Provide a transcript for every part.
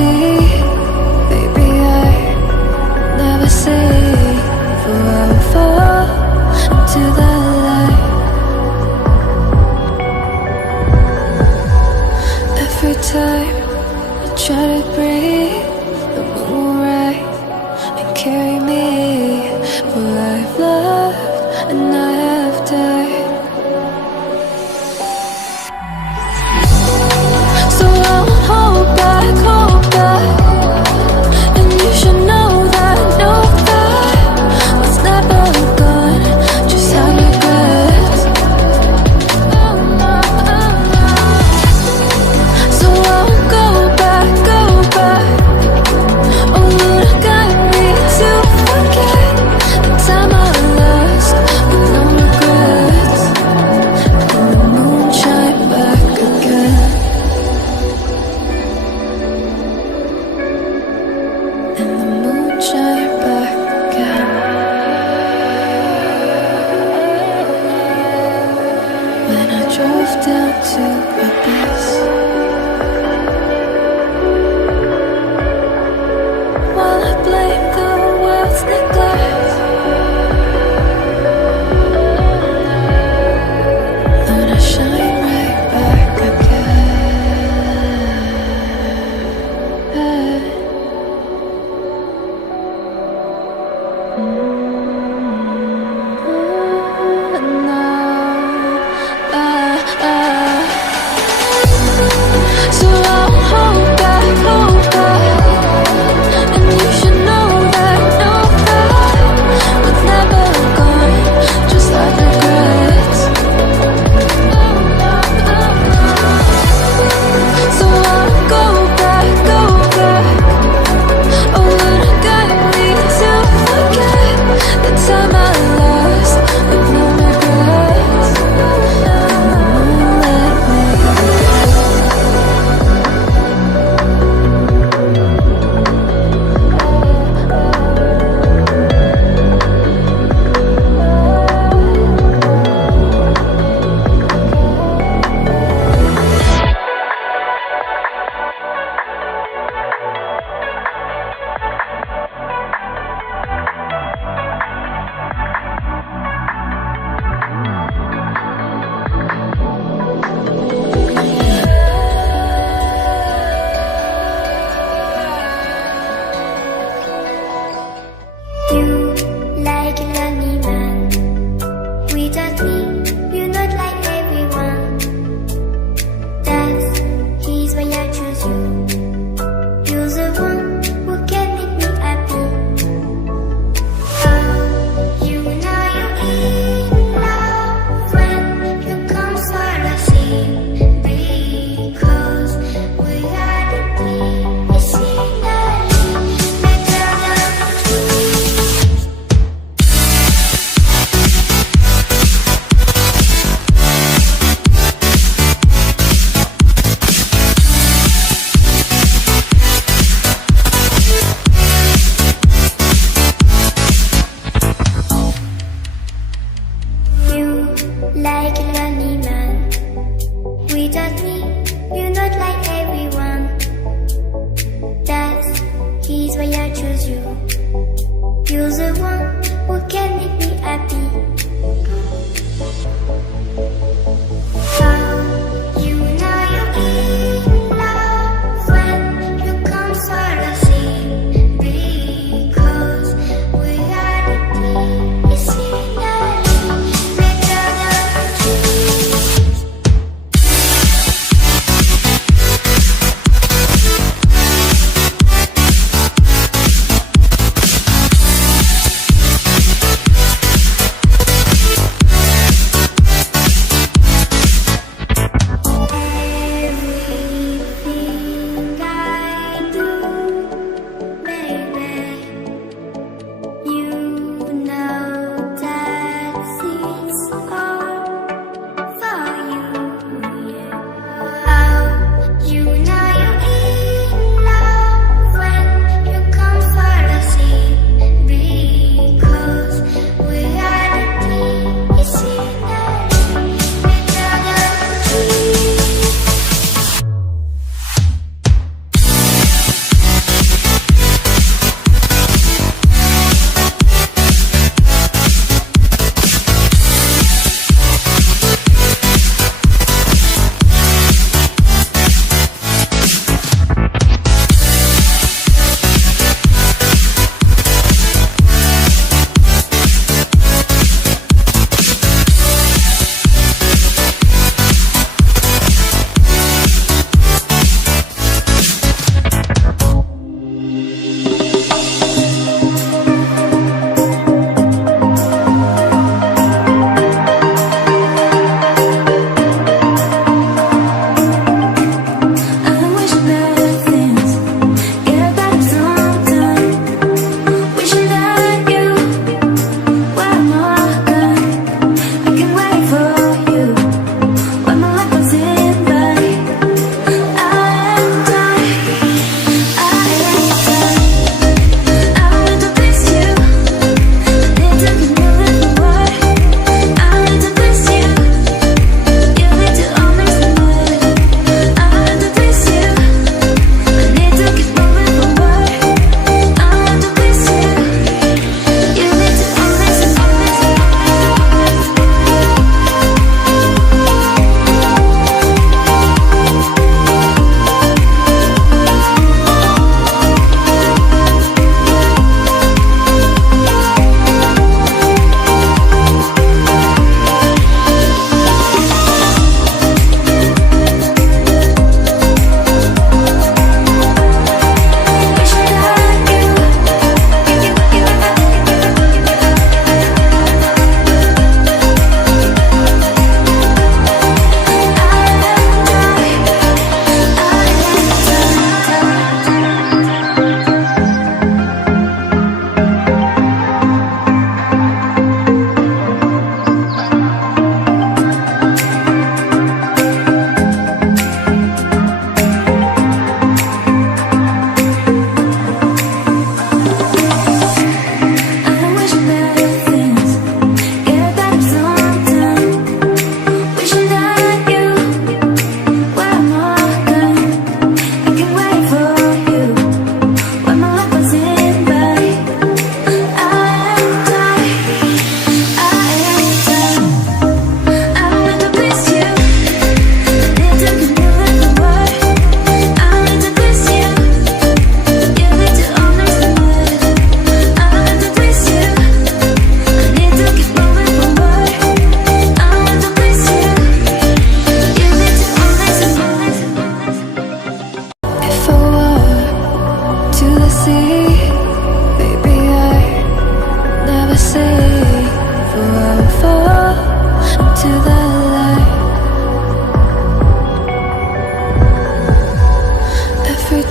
see. Baby, I never say for I will fall into the light. Every time I try to breathe, the moon will rise and carry me. For I've loved and I have died. So I'll hold back, and you should know that what's never gone just have regrets. So I'll go back. Oh, you got me to forget the time I lost with no regrets. And the moon shine back again. And the moon shine back again. When I drove down to abyss, while I blame the world's neglect, Lord, I shine right back again. So I'll hold back, and you should know that what's never gone just like regrets. So I'll go back. Oh, Lord, got me to forget the time I lost with no regrets. And the moon let me.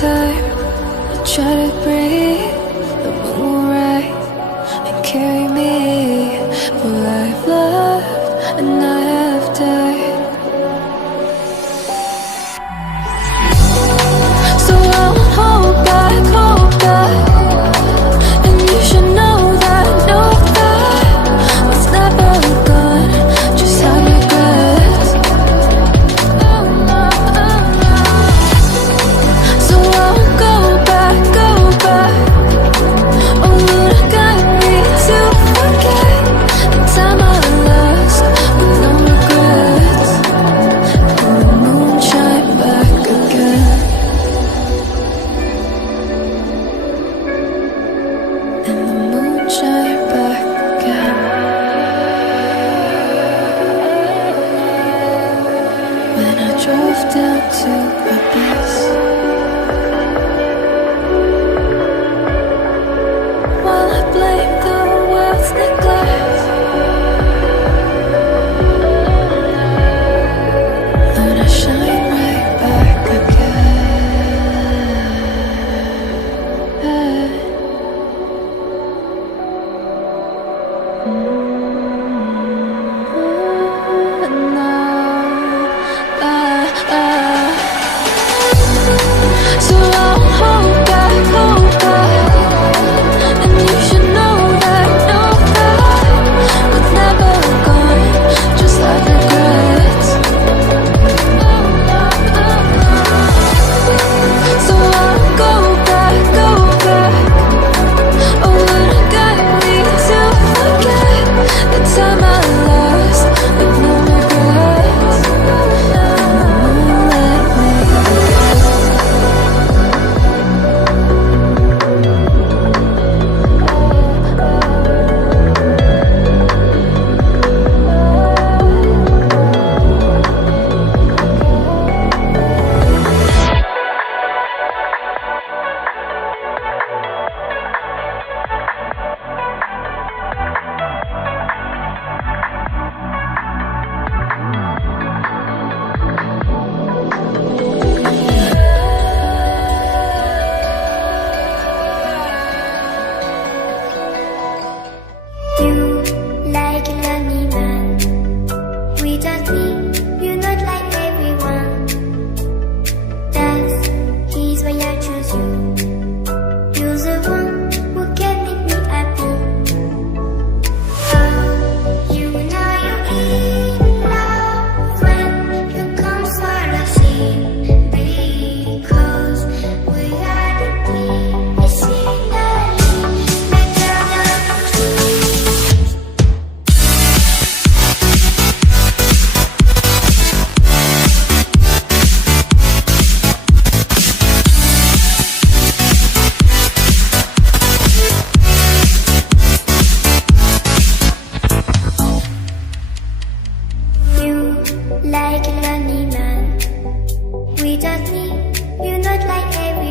time I try to breathe, the moon will rise and carry me. For I've loved and I have died. So I won't hold back, and you should know that what's never gone just have regrets. So I won't go back. Oh, would I guide me to forget the time I lost with no regrets? And the moon shine back again. And the moon shine back again. When I drove down to Abyss, while I blame the world's neglect, then I shine right back again. So I'll hold back, and you should know that what's never gone just like regrets. So I'll go back. Oh, would I guide me to forget the time I lost with no regrets? Let me You like a lonely man. Without me, you're not like everyone. That is why I choose you. You're the one who can make me happy. Oh, you know you're in love when you come swallow sea. Because we are deeply missing better than trees. You like a lonely man. Without me, you're not like everyone.